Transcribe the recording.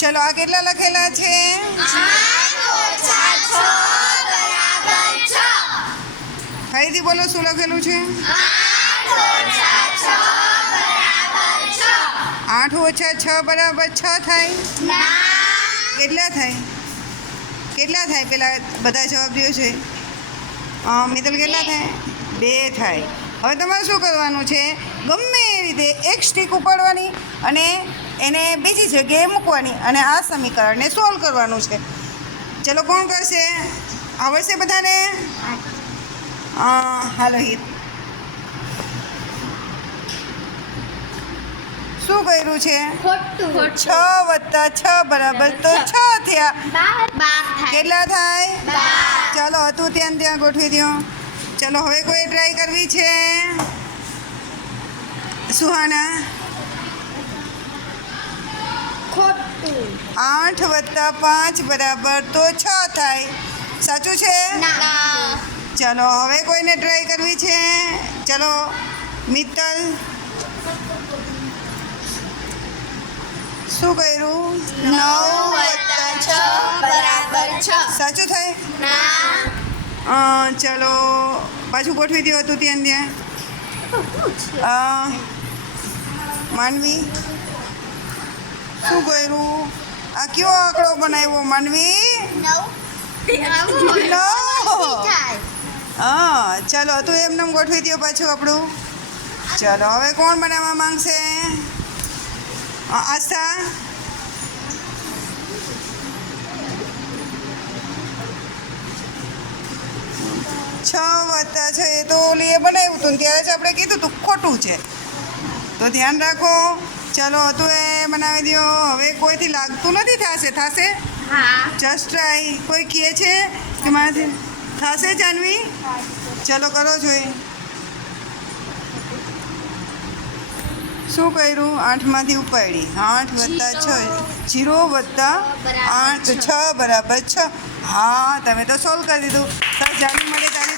ચલો આ કેટલા લખેલા છે? ફરીથી બોલો, શું લખેલું છે? આઠ ઓછા છ બરાબર છ થાય. કેટલા થાય? કેટલા થાય? પેલા બધા જવાબ દો છે. મિત્તલ કેટલા થાય? બે થાય. હવે તમારે શું કરવાનું છે? ગમે એ રીતે એક સ્ટીક ઉપાડવાની અને એને બીજી જગ્યાએ મૂકવાની અને આ સમીકરણને સોલ્વ કરવાનું છે. ચલો કોણ કરશે? આવડશે બધાને? હાલો હિત. શું કર્યું છે? છ વત્તા છ બરાબર તો છ થયા. કેટલા થાય? ચાલો હતું ત્યાં ત્યાં ગોઠવી દો ચલો હવે કોઈ ટ્રાય કરવી છે? સુહાના? આઠ વત્તા પાંચ બરાબર તો છ થાય. સાચું છે? ચલો હવે કોઈને ટ્રાય કરવી છે? ચલો મિત્તલ. શું કર્યું? નવ વત્તા છ સાચું થાય? ચલો પાછું ગોઠવી દો હતું ત્યાં ત્યાં. માનવી શું કર્યું? આ કયો આંકડો બનાવ્યો માનવી? નવ. હા ચાલો તું એમને ગોઠવી દો પાછું આપણું. ચાલો હવે કોણ બનાવવા માંગશે? આસ્થા છ વત્તા છે એ તો ઓલી એ બનાવ્યું હતું ને ત્યારે જ આપણે કીધું હતું ખોટું છે. તો ધ્યાન રાખો ચાલો હતું એ બનાવી દો. હવે કોઈથી લાગતું નથી થશે થશે? જસ્ટ ટ્રાય કોઈ કહે છે કે મારાથી થશે જાનવી? ચલો કરો જોઈએ શું કર્યું? આઠમાંથી ઉપાડી. આઠ વત્તા છ. જીરો. વત્તા આઠ. છ. બરાબર છ. હા તમે તો સોલ્વ કરી દીધું. સર જાનવી મળે તારી